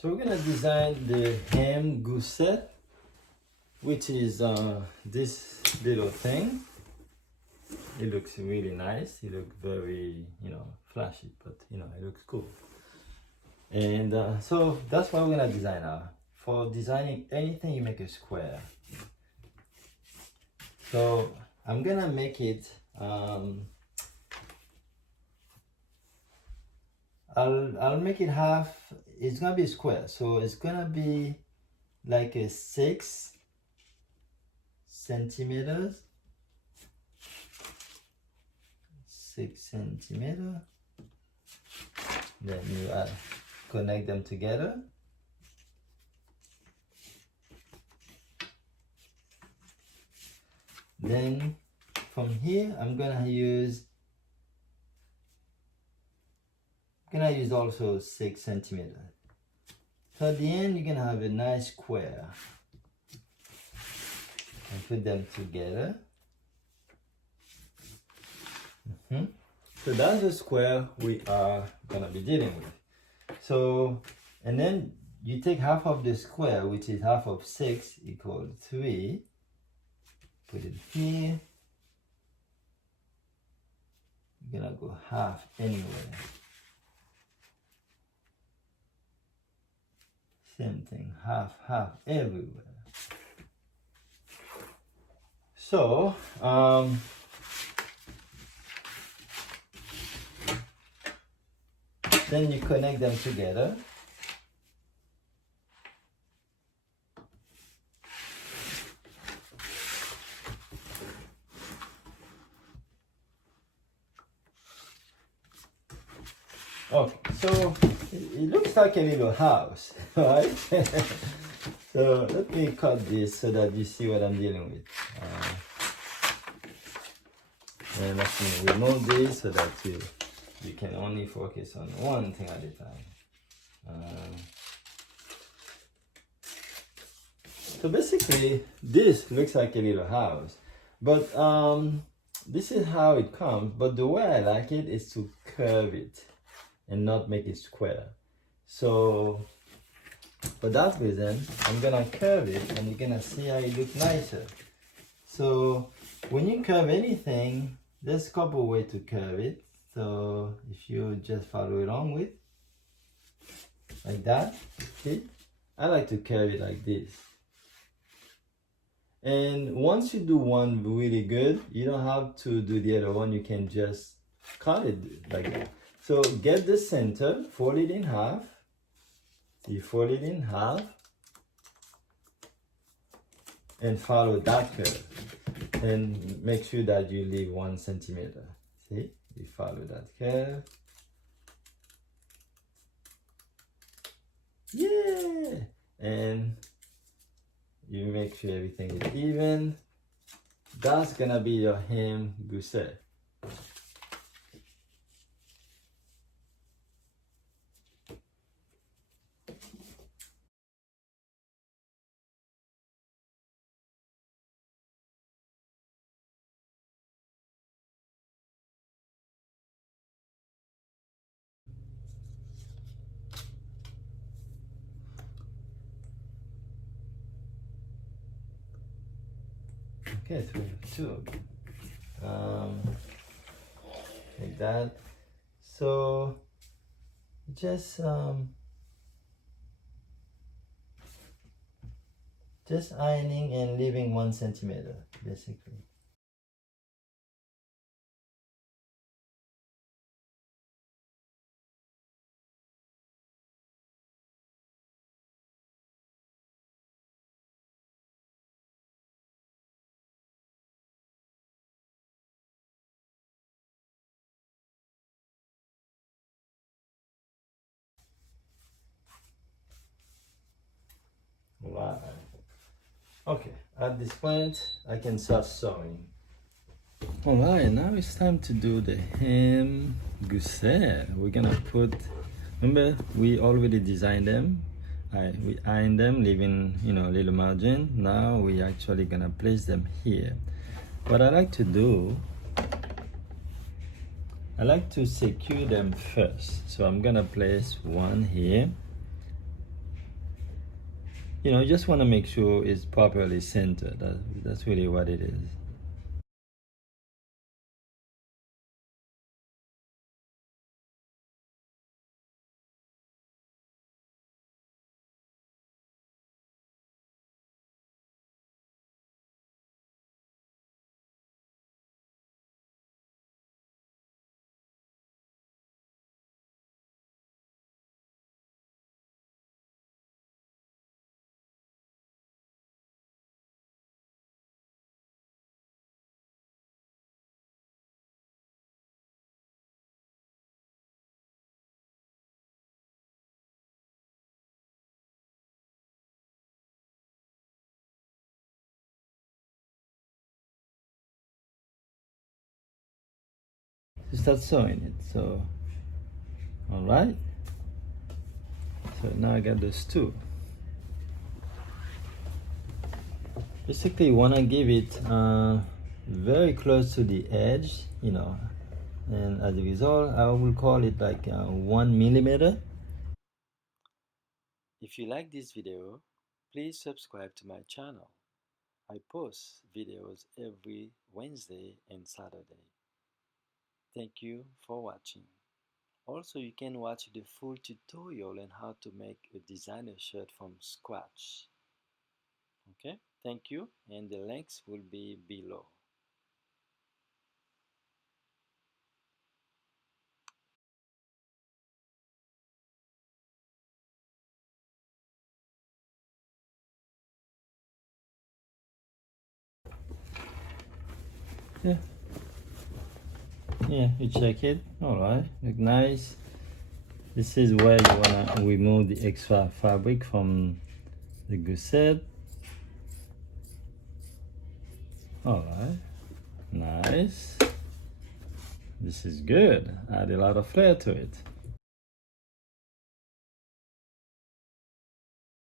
So we're gonna design the hem gusset, which is this little thing. It looks really nice. It looks very, flashy, but it looks cool. And so that's what we're gonna design now. For designing anything, you make a square. So I'm gonna make it. I'll make it half. It's gonna be square, so it's gonna be like a 6 centimeters. 6 centimeter. Then you connect them together. Then from here, I'm gonna use also 6 centimeters. So at the end, you're gonna have a nice square. And put them together. So that's the square we are gonna be dealing with. So, and then you take half of the square, which is half of 6 equals 3. Put it here. You're gonna go half anyway. Same thing, half everywhere. So, then you connect them together. Okay, so it looks like a little house, right? So let me cut this so that you see what I'm dealing with. And let me remove this so that you can only focus on one thing at a time. So basically, this looks like a little house, but this is how it comes. But the way I like it is to curve it and not make it square. So for that reason, I'm gonna curve it and you're gonna see how it looks nicer. So when you curve anything, there's a couple ways to curve it. So if you just follow along with, like that, see? I like to curve it like this. And once you do one really good, you don't have to do the other one. You can just cut it like that. So get the center, fold it in half. You fold it in half and follow that curve. And make sure that you leave 1 centimeter. See? You follow that curve. Yeah! And you make sure everything is even. That's gonna be your hem gusset. Okay, 2. Like that. So just ironing and leaving 1 centimeter, basically. Wow. Okay, at this point, I can start sewing. Alright, now it's time to do the hem gusset. We're gonna put, remember, we already designed them. We ironed them, leaving, a little margin. Now we actually gonna place them here. What I like to do, I like to secure them first. So I'm gonna place one here. You know, you just want to make sure it's properly centered. That's really what it is. You start sewing it. So, all right. So now I got those two. Basically, you want to give it very close to the edge, you know, and as a result, I will call it like 1 millimeter. If you like this video, please subscribe to my channel. I post videos every Wednesday and Saturday. Thank you for watching. Also, you can watch the full tutorial on how to make a designer shirt from scratch. Okay, thank you, and the links will be below. Yeah, yeah, you check it. All right, look nice. This is where you wanna remove the extra fabric from the gusset. All right, nice. This is good. Add a lot of flair to it.